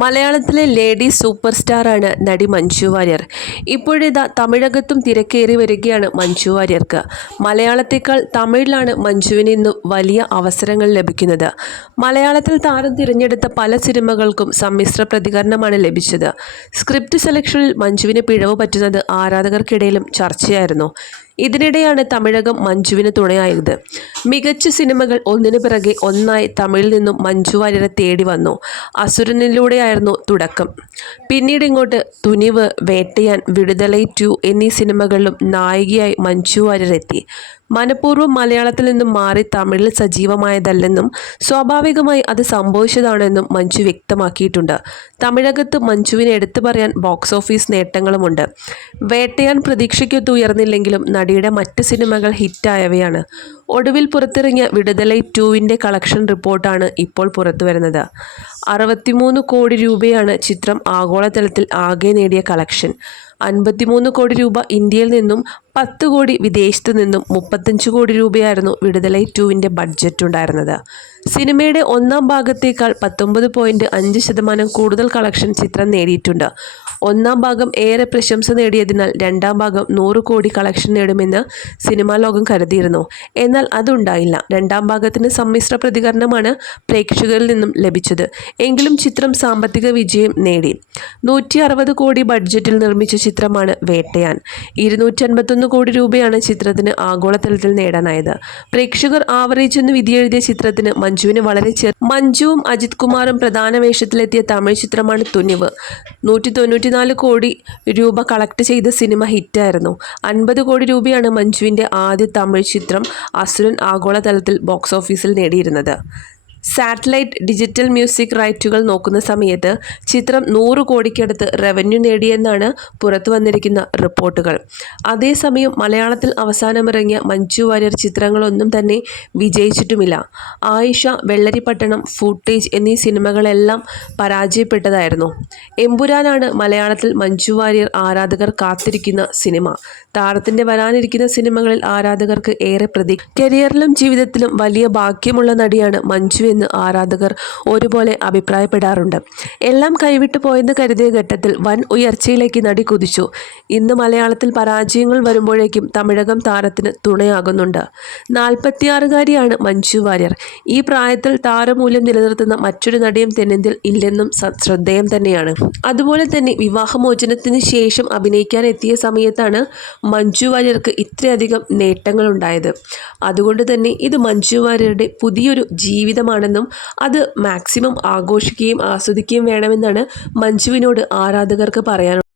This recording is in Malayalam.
മലയാളത്തിലെ ലേഡി സൂപ്പർ സ്റ്റാറാണ് നടി മഞ്ജു വാര്യർ. ഇപ്പോഴിതാ തമിഴകത്തും തിരക്കേറി വരികയാണ് മഞ്ജു വാര്യർക്ക്. മലയാളത്തേക്കാൾ തമിഴിലാണ് മഞ്ജുവിന് ഇന്ന് വലിയ അവസരങ്ങൾ ലഭിക്കുന്നത്. മലയാളത്തിൽ താരം തിരഞ്ഞെടുത്ത പല സിനിമകൾക്കും സമ്മിശ്ര പ്രതികരണമാണ് ലഭിച്ചത്. സ്ക്രിപ്റ്റ് സെലക്ഷനിൽ മഞ്ജുവിന് പിഴവ് പറ്റുന്നത് ആരാധകർക്കിടയിലും ചർച്ചയായിരുന്നു. ഇതിനിടെയാണ് തമിഴകം മഞ്ജുവിന് തുണയായത്. മികച്ച സിനിമകൾ ഒന്നിനു പിറകെ ഒന്നായി തമിഴിൽ നിന്നും മഞ്ജു വാര്യരെ തേടി വന്നു. അസുരനിലൂടെയായിരുന്നു തുടക്കം. പിന്നീട് ഇങ്ങോട്ട് തുനിവ്, വേട്ടയാൻ, വിടുതലൈ 2 എന്നീ സിനിമകളിലും നായികയായി മഞ്ജു വാര്യർ എത്തി. മനഃപൂർവ്വം മലയാളത്തിൽ നിന്നും മാറി തമിഴിൽ സജീവമായതല്ലെന്നും സ്വാഭാവികമായി അത് സംഭവിച്ചതാണെന്നും മഞ്ജു വ്യക്തമാക്കിയിട്ടുണ്ട്. തമിഴകത്ത് മഞ്ജുവിനെ എടുത്തു പറയാൻ ബോക്സ് ഓഫീസ് നേട്ടങ്ങളുമുണ്ട്. വേട്ടയാൻ പ്രതീക്ഷയ്ക്കൊത്ത് ഉയർന്നില്ലെങ്കിലും നടിയുടെ മറ്റ് സിനിമകൾ ഹിറ്റായവയാണ്. ഒടുവിൽ പുറത്തിറങ്ങിയ വിടുതലൈ 2വിൻ്റെ കളക്ഷൻ റിപ്പോർട്ടാണ് ഇപ്പോൾ പുറത്തുവരുന്നത്. 63 കോടി രൂപയാണ് ചിത്രം ആഗോളതലത്തിൽ ആകെ നേടിയ കളക്ഷൻ. 53 കോടി രൂപ ഇന്ത്യയിൽ നിന്നും 10 കോടി വിദേശത്തു നിന്നും 35 കോടി രൂപയായിരുന്നു വിടുതലൈ 2വിൻ്റെ ബഡ്ജറ്റ് ഉണ്ടായിരുന്നത്. സിനിമയുടെ ഒന്നാം ഭാഗത്തേക്കാൾ 19.5% കൂടുതൽ കളക്ഷൻ ചിത്രം നേടിയിട്ടുണ്ട്. ഒന്നാം ഭാഗം ഏറെ പ്രശംസ നേടിയതിനാൽ രണ്ടാം ഭാഗം 100 കോടി കളക്ഷൻ നേടുമെന്ന് സിനിമാ ലോകം കരുതിയിരുന്നു. എന്നാൽ അതുണ്ടായില്ല. രണ്ടാം ഭാഗത്തിന് സമ്മിശ്ര പ്രതികരണമാണ് പ്രേക്ഷകരിൽ നിന്നും ലഭിച്ചത്. എങ്കിലും ചിത്രം സാമ്പത്തിക വിജയം നേടി. 160 കോടി ബഡ്ജറ്റിൽ നിർമ്മിച്ച ചിത്രമാണ് വേട്ടയാൻ. 251 കോടി രൂപയാണ് ചിത്രത്തിന് ആഗോളതലത്തിൽ നേടാനായത്. പ്രേക്ഷകർ ആവറേജ് എന്ന് വിധിയെഴുതിയ ചിത്രത്തിന് മഞ്ജുവിന് വളരെ മഞ്ജുവും അജിത് കുമാറും പ്രധാന വേഷത്തിലെത്തിയ തമിഴ് ചിത്രമാണ് തുനിവ്. 194 കോടി രൂപ കളക്ട് ചെയ്ത സിനിമ ഹിറ്റായിരുന്നു. 50 കോടി രൂപയാണ് മഞ്ജുവിൻ്റെ ആദ്യ തമിഴ് ചിത്രം അസുരൻ ആഗോളതലത്തിൽ ബോക്സ് ഓഫീസിൽ നേടിയിരുന്നത്. സാറ്റലൈറ്റ് ഡിജിറ്റൽ മ്യൂസിക് റൈറ്റുകൾ നോക്കുന്ന സമയത്ത് ചിത്രം 100 കോടിക്കടുത്ത് റവന്യൂ നേടിയെന്നാണ് പുറത്തു വന്നിരിക്കുന്ന റിപ്പോർട്ടുകൾ. അതേസമയം മലയാളത്തിൽ അവസാനമിറങ്ങിയ മഞ്ജു വാര്യർ ചിത്രങ്ങളൊന്നും തന്നെ വിജയിച്ചിട്ടുമില്ല. ആയിഷ, വെള്ളരിപ്പട്ടണം, ഫൂട്ടേജ് എന്നീ സിനിമകളെല്ലാം പരാജയപ്പെട്ടതായിരുന്നു. എമ്പുരാനാണ് മലയാളത്തിൽ മഞ്ജു വാര്യർ ആരാധകർ കാത്തിരിക്കുന്ന സിനിമ. താരത്തിൻ്റെ വരാനിരിക്കുന്ന സിനിമകളിൽ ആരാധകർക്ക് ഏറെ കരിയറിലും ജീവിതത്തിലും വലിയ ഭാഗ്യമുള്ള നടിയാണ് മഞ്ജു എന്ന് ആരാധകർ ഒരുപോലെ അഭിപ്രായപ്പെടാറുണ്ട്. എല്ലാം കൈവിട്ടു പോയെന്ന് കരുതിയ ഘട്ടത്തിൽ വൻ ഉയർച്ചയിലേക്ക് നടി കുതിച്ചു. ഇന്ന് മലയാളത്തിൽ പരാജയങ്ങൾ വരുമ്പോഴേക്കും തമിഴകം താരത്തിന് തുണയാകുന്നുണ്ട്. 46-കാരിയാണ് മഞ്ജു വാര്യർ. ഈ പ്രായത്തിൽ താരമൂല്യം നിലനിർത്തുന്ന മറ്റൊരു നടിയും തെന്നിന്ത്യയിൽ ഇല്ലെന്നും ശ്രദ്ധേയം തന്നെയാണ്. അതുപോലെ തന്നെ വിവാഹമോചനത്തിന് ശേഷം അഭിനയിക്കാൻ എത്തിയ സമയത്താണ് മഞ്ജു വാര്യർക്ക് ഇത്രയധികം നേട്ടങ്ങളുണ്ടായത്. അതുകൊണ്ട് തന്നെ ഇത് മഞ്ജു വാര്യരുടെ പുതിയൊരു ജീവിതമാണെന്നും അത് മാക്സിമം ആഘോഷിക്കുകയും ആസ്വദിക്കുകയും വേണമെന്നാണ് മഞ്ജുവിനോട് ആരാധകർക്ക് പറയാനുള്ളത്.